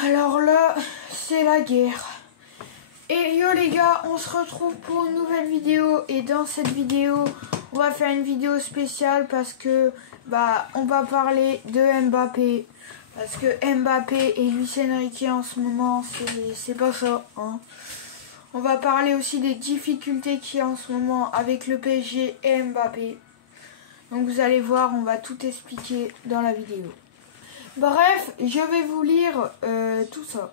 Alors là, c'est la guerre. Et yo les gars, on se retrouve pour une nouvelle vidéo. Et dans cette vidéo, on va faire une vidéo spéciale parce que on va parler de Mbappé. Parce que Mbappé et Luis Enrique en ce moment, c'est pas ça. Hein. On va parler aussi des difficultés qu'il y a en ce moment avec le PSG et Mbappé. Donc vous allez voir, on va tout expliquer dans la vidéo. Bref, je vais vous lire tout ça.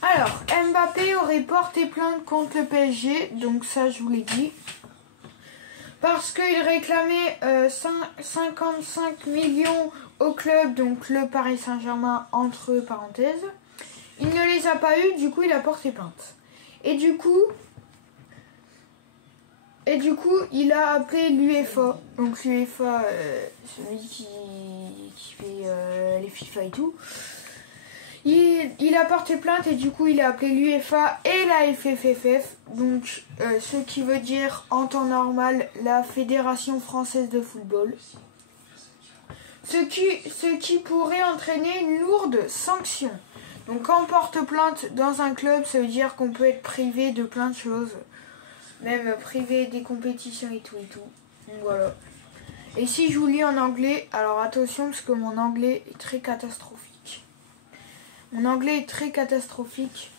Alors, Mbappé aurait porté plainte contre le PSG, donc ça je vous l'ai dit. Parce qu'il réclamait 55 millions au club, donc le Paris Saint-Germain entre parenthèses. Il ne les a pas eu, du coup il a porté plainte. Et du coup, il a appelé l'UEFA. Donc l'UEFA, celui qui fait les FIFA et tout. Il a porté plainte et du coup il a appelé l'UEFA et la FFF. Donc ce qui veut dire en temps normal la Fédération Française de Football. Ce qui pourrait entraîner une lourde sanction. Donc quand on porte plainte dans un club, ça veut dire qu'on peut être privé de plein de choses. Même privé des compétitions et tout et tout. Donc voilà. Et si je vous lis en anglais, alors attention parce que mon anglais est très catastrophique. Mon anglais est très catastrophique.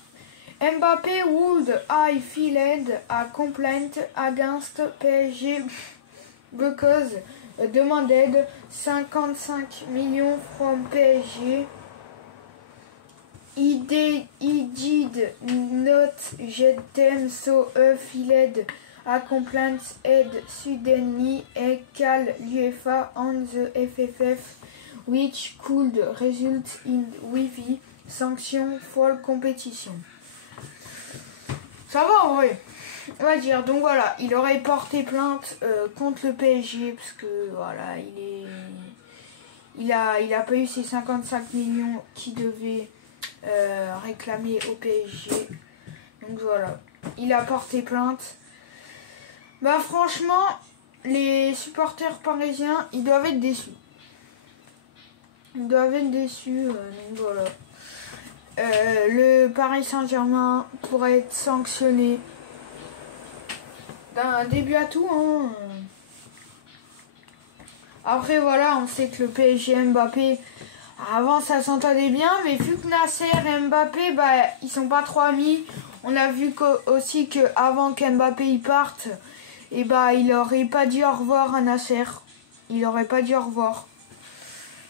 Mbappé would I filed a complaint against PSG because demanded 55 millions from PSG. He did not get them, so filed a complaint and suddenly call l'UEFA on the FFF, which could result in with sanction for competition. Ça va en vrai, on va dire. Donc voilà, il aurait porté plainte contre le PSG parce que voilà, il a pas eu ses 55 millions qu'il devait réclamé au PSG. Donc voilà, il a porté plainte. Franchement, les supporters parisiens, ils doivent être déçus. Ils doivent être déçus. Donc voilà. Le Paris Saint-Germain pourrait être sanctionné d'un début à tout. Hein. Après voilà, on sait que le PSG Mbappé, avant ça s'entendait bien, mais vu que Nasser et Mbappé, ils sont pas trop amis. On a vu aussi que avant qu'Mbappé y parte, il aurait pas dit au revoir à Nasser. Il aurait pas dit au revoir.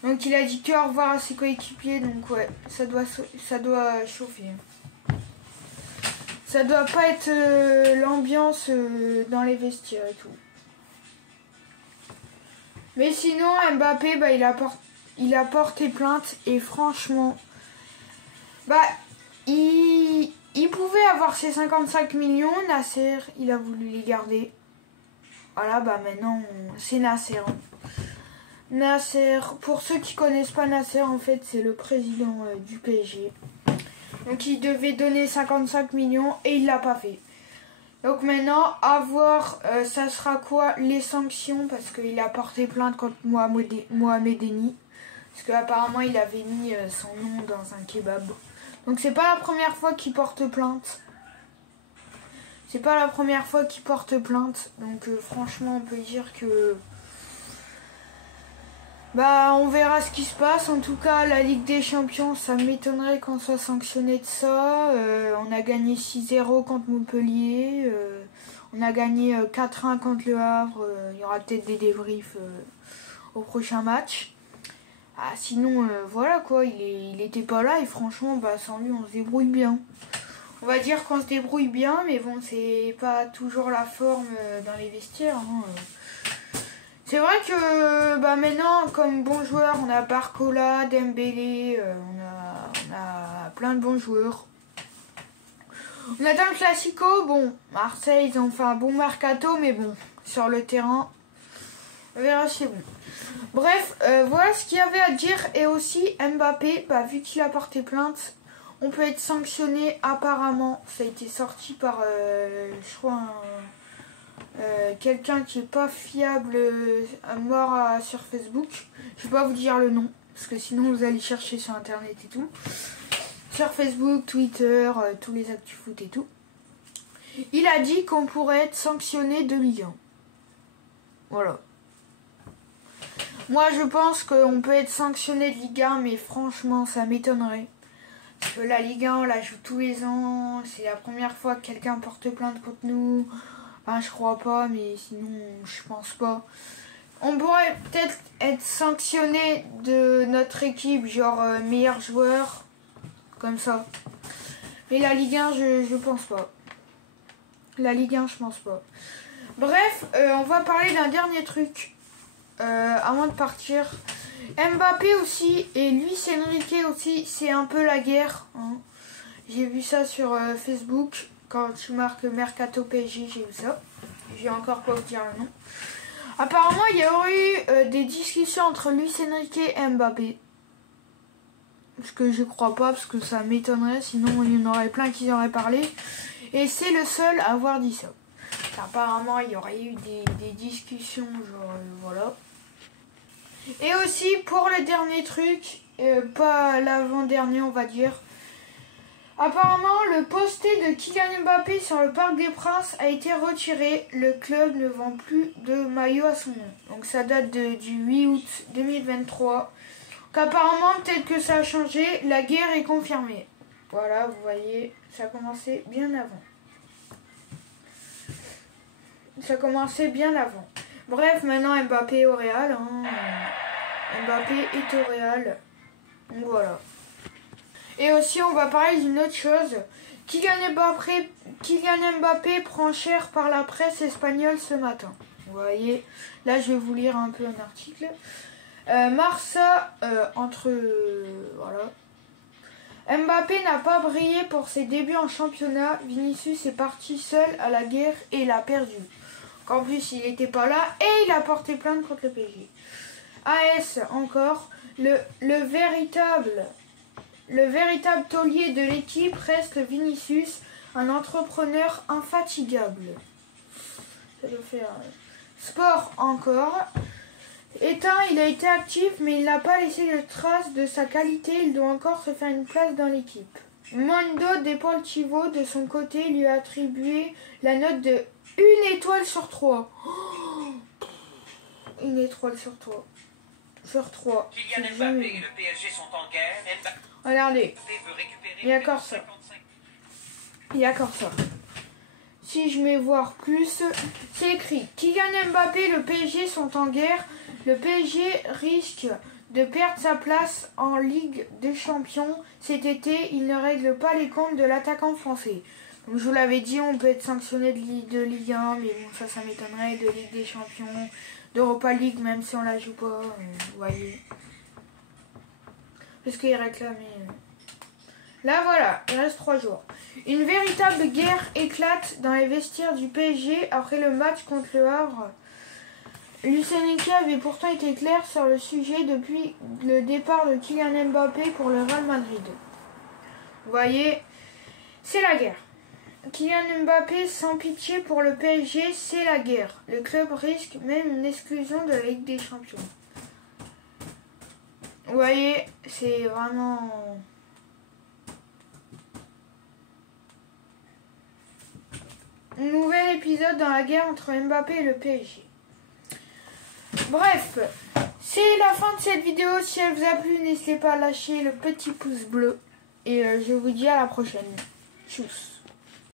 Donc il a dit que au revoir à ses coéquipiers. Donc ouais, ça doit chauffer. Ça doit pas être l'ambiance dans les vestiaires et tout. Mais sinon Mbappé, il a porté plainte et franchement, il pouvait avoir ses 55 millions. Nasser, il a voulu les garder. Voilà, maintenant, c'est Nasser. Hein. Nasser, pour ceux qui connaissent pas Nasser, en fait, c'est le président du PSG. Donc, il devait donner 55 millions et il l'a pas fait. Donc maintenant, à voir, ça sera quoi les sanctions, parce qu'il a porté plainte contre Mohamed Eni. Parce qu'apparemment, il avait mis son nom dans un kebab. Donc c'est pas la première fois qu'il porte plainte. C'est pas la première fois qu'il porte plainte. Donc franchement, on peut dire que... on verra ce qui se passe. En tout cas, la Ligue des Champions, ça m'étonnerait qu'on soit sanctionné de ça. On a gagné 6-0 contre Montpellier. On a gagné 4-1 contre Le Havre. Il y aura peut-être des débriefs au prochain match. Sinon, voilà quoi, il était pas là et franchement, sans lui, on se débrouille bien. On va dire qu'on se débrouille bien, mais bon, c'est pas toujours la forme dans les vestiaires. Hein. C'est vrai que maintenant, comme bons joueurs, on a Barcola, Dembélé, on a plein de bons joueurs. On a dans le Classico, Marseille, ils ont fait un bon mercato, mais bon, sur le terrain, on verra si c'est bon. Bref, voilà ce qu'il y avait à dire. Et aussi, Mbappé, vu qu'il a porté plainte, on peut être sanctionné apparemment. Ça a été sorti par, je crois, quelqu'un qui est pas fiable, mort sur Facebook. Je vais pas vous dire le nom, parce que sinon vous allez chercher sur internet et tout. Sur Facebook, Twitter, tous les actus foot et tout. Il a dit qu'on pourrait être sanctionné de Ligue 1. Voilà. Moi je pense qu'on peut être sanctionné de Ligue 1, mais franchement ça m'étonnerait. Parce que la Ligue 1 on la joue tous les ans, c'est la première fois que quelqu'un porte plainte contre nous. Enfin je crois pas, mais sinon je pense pas. On pourrait peut-être être sanctionné de notre équipe, genre meilleur joueur, comme ça. Mais la Ligue 1 je pense pas. La Ligue 1 je pense pas. Bref, on va parler d'un dernier truc. Avant de partir, Mbappé aussi et Luis Enrique aussi, c'est un peu la guerre. Hein. J'ai vu ça sur Facebook quand tu marques Mercato PSG, j'ai vu ça. J'ai encore pas vous dire le nom. Apparemment, il y aurait eu des discussions entre Luis Enrique et Mbappé. Ce que je crois pas, parce que ça m'étonnerait, sinon il y en aurait plein qui en auraient parlé. Et c'est le seul à avoir dit ça. Apparemment, il y aurait eu des discussions, genre voilà. Et aussi, pour le dernier truc, pas l'avant-dernier, on va dire. Apparemment, le poster de Kylian Mbappé sur le Parc des Princes a été retiré. Le club ne vend plus de maillot à son nom. Donc ça date du 8 août 2023. Donc apparemment, peut-être que ça a changé. La guerre est confirmée. Voilà, vous voyez, ça a commencé bien avant. Ça a commencé bien avant. Bref, maintenant Mbappé est au Real. Hein. Mbappé est au Real. Donc voilà. Et aussi, on va parler d'une autre chose. Kylian Mbappé prend cher par la presse espagnole ce matin. Vous voyez, là je vais vous lire un peu un article. Marca voilà. Mbappé n'a pas brillé pour ses débuts en championnat. Vinicius est parti seul à la guerre et il a perdu. En plus, il n'était pas là et il a porté plainte contre le PSG. AS encore, le véritable taulier de l'équipe reste Vinicius, un entrepreneur infatigable. Ça doit faire sport encore. Éteint, il a été actif, mais il n'a pas laissé de traces de sa qualité. Il doit encore se faire une place dans l'équipe. Mundo Deportivo, de son côté, lui a attribué la note de 1 étoile sur 3. Oh, 1 étoile sur 3. Sur 3. Kylian Mbappé et le PSG sont en guerre. Regardez. Il y a encore ça. Il y a encore ça. Si je mets voir plus, c'est écrit Kylian Mbappé et le PSG sont en guerre. Le PSG risque de perdre sa place en Ligue des Champions cet été. Il ne règle pas les comptes de l'attaquant français. Donc, je vous l'avais dit, on peut être sanctionné de Ligue 1, mais bon, ça m'étonnerait, de Ligue des Champions, d'Europa League, même si on la joue pas, vous voyez. Parce qu'il réclamait. Là, voilà, il reste 3 jours. Une véritable guerre éclate dans les vestiaires du PSG après le match contre le Havre. Luis Enrique avait pourtant été clair sur le sujet depuis le départ de Kylian Mbappé pour le Real Madrid. Vous voyez, c'est la guerre. Kylian Mbappé sans pitié pour le PSG, c'est la guerre. Le club risque même une exclusion de la Ligue des Champions. Vous voyez, c'est vraiment... Nouvel épisode dans la guerre entre Mbappé et le PSG. Bref, c'est la fin de cette vidéo. Si elle vous a plu, n'hésitez pas à lâcher le petit pouce bleu. Et je vous dis à la prochaine. Tchuss.